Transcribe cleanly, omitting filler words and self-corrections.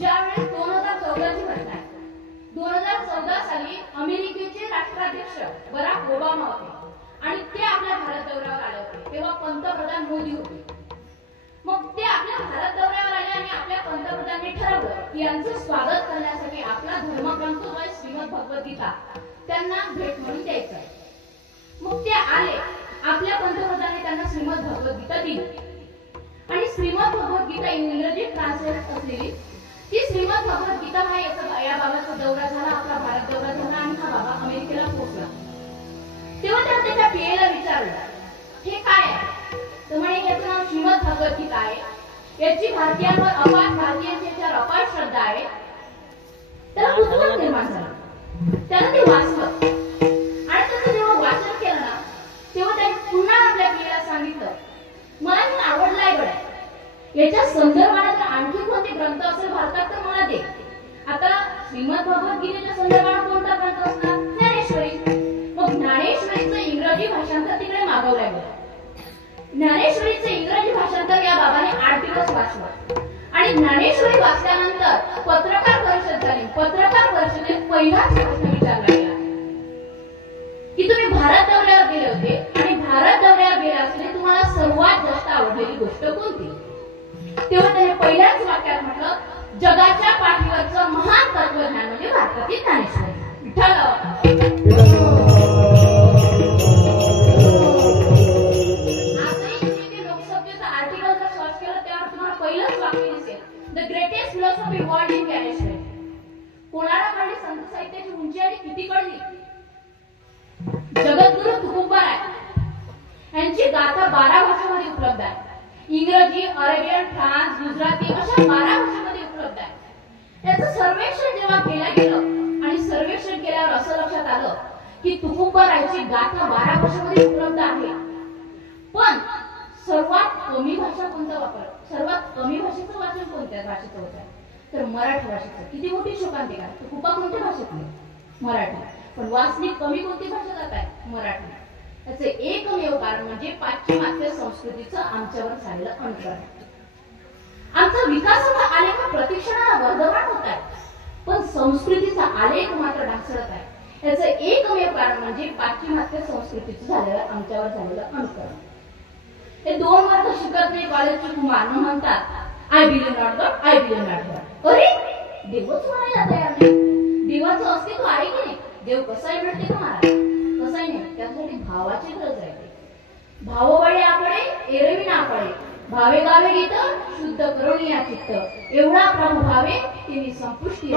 ज्यावेळेस 2014 ची घटना आहे, 2014 साली अमेरिकेचे राष्ट्राध्यक्ष बराक ओबामा होते आणि ते आपल्या भारत दौऱ्यावर आले होते. तेव्हा पंतप्रधान मोदी होते. मग ते आपल्या भारत दौऱ्यावर आले आणि आपल्या पंतप्रधानांनी ठरवलं की यांचं स्वागत करण्यासाठी आपला धर्मग्रंथ जो आहे श्रीमद भगवद्गीता त्यांना भेट म्हणून द्यायचं आहे. मग ते आले, आपल्या पंतप्रधानांनी त्यांना श्रीमद भगवद्गीता दिली आणि श्रीमद भगवद्गीता इंग्रजी ट्रान्सलेट असलेली ती श्रीमद भगवद्गीता हा या बाबाचा दौरा झाला, आपला भारत दौरा झाला आणि हा बाबा अमेरिकेला पोहोचला. तेव्हा त्याने त्याच्या पीएला विचारलं हे काय आहे, तर म्हणे याचं नाव श्रीमद भगवद्गीता आहे, याची भारतीयांवर अपार भारतीयांच्यावर अपार श्रद्धा आहे. त्याला कुतूहल निर्माण झालं, त्यानं ते वाचलं आणि त्याचं जेव्हा वाचन केलं ना तेव्हा त्याने पुन्हा आपल्या पीएला सांगितलं मला हे आवडलाय गड्या, याच्या संदर्भात आणखी कोणते ग्रंथ असेल भारतात तर मला दे. आता श्रीमद भगवद्गीतेच्या संदर्भात कोणता ग्रंथ असणार, ज्ञानेश्वरी. मग ज्ञानेश्वरीचं इंग्रजी भाषांतर तिकडे मागवलंय बघा. ज्ञानेश्वरीचं इंग्रजी भाषांतर या बाबाने 8 दिवस वाचलं आणि ज्ञानेश्वरी वाचल्यानंतर पत्रकार परिषद झाली. पत्रकार परिषदेत पहिलाच प्रश्न विचारला गेला की तुम्ही भारत दौऱ्यावर गेले होते आणि भारत दौऱ्यावर गेले असले तुम्हाला सर्वात जास्त आवडलेली गोष्ट कोणती. तेव्हा त्याने पहिल्याच वाक्यात म्हटलं जगाच्या पाठीवरचं महान तत्वज्ञान म्हणजे भारतातील ज्ञानेश्वरी. विठ्ठल लोकसभेचं आर्टिकल जर सर्च केलं त्यावर तुम्हाला पहिलंच वाक्य दिसेल the greatest philosophy world in Dnyaneshwari. कोणाला कळली संत साहित्याची उंची आणि किती कळली. जगद्गुरु तुकोबाराय यांची गाथा 12 भाषांमध्ये उपलब्ध आहे. इंग्रजी, अरेबियन, फ्रान्स, गुजराती अशा 12 भाषांमध्ये उपलब्ध आहे. त्याचं सर्वेक्षण जेव्हा केलं गेलं आणि सर्वेक्षण केल्यावर असं लक्षात आलं की तुकोबारायची गाथा 12 भाषांमध्ये उपलब्ध आहे, पण सर्वात कमी भाषा कोणता वापर, सर्वात कमी भाषेचं वाचन कोणत्या भाषेचं होतं तर मराठी भाषेचं. किती मोठी शोकांतिका. तुकोबा कोणत्या भाषेतली, मराठी. पण वाचनिक कमी कोणती भाषा जात आहे, मराठी. त्याचे एकमेव कारण म्हणजे पाश्चिमात्य संस्कृतीचं आमच्यावर झालेलं अनुकरण. आमचा विकासाचा आलेख प्रतिक्षणाला वर्धमान होत आहे, पण संस्कृतीचा आलेख मात्र ढासळत आहे. याचं एकमेव कारण म्हणजे पाश्चिमात्य संस्कृतीचं झालेलं आमच्यावर झालेलं अनुकरण. हे 2 वर्ष शिकत नाही कॉलेजचे कुमार म्हणतात I believe not God, I believe not God. अरे देवच म्हणायला तयार नाही. देवाचं अस्तित्व आहे की नाही, देव कसाही मिळते का मला, कसाही नाही. त्यासाठी भावाची गरज आहे. भावबळे आकडे एरवी ना पडे, भावे गावे गीत शुद्ध करून या चित्त. एवढा प्रभू भावे तिने संपुष्टी.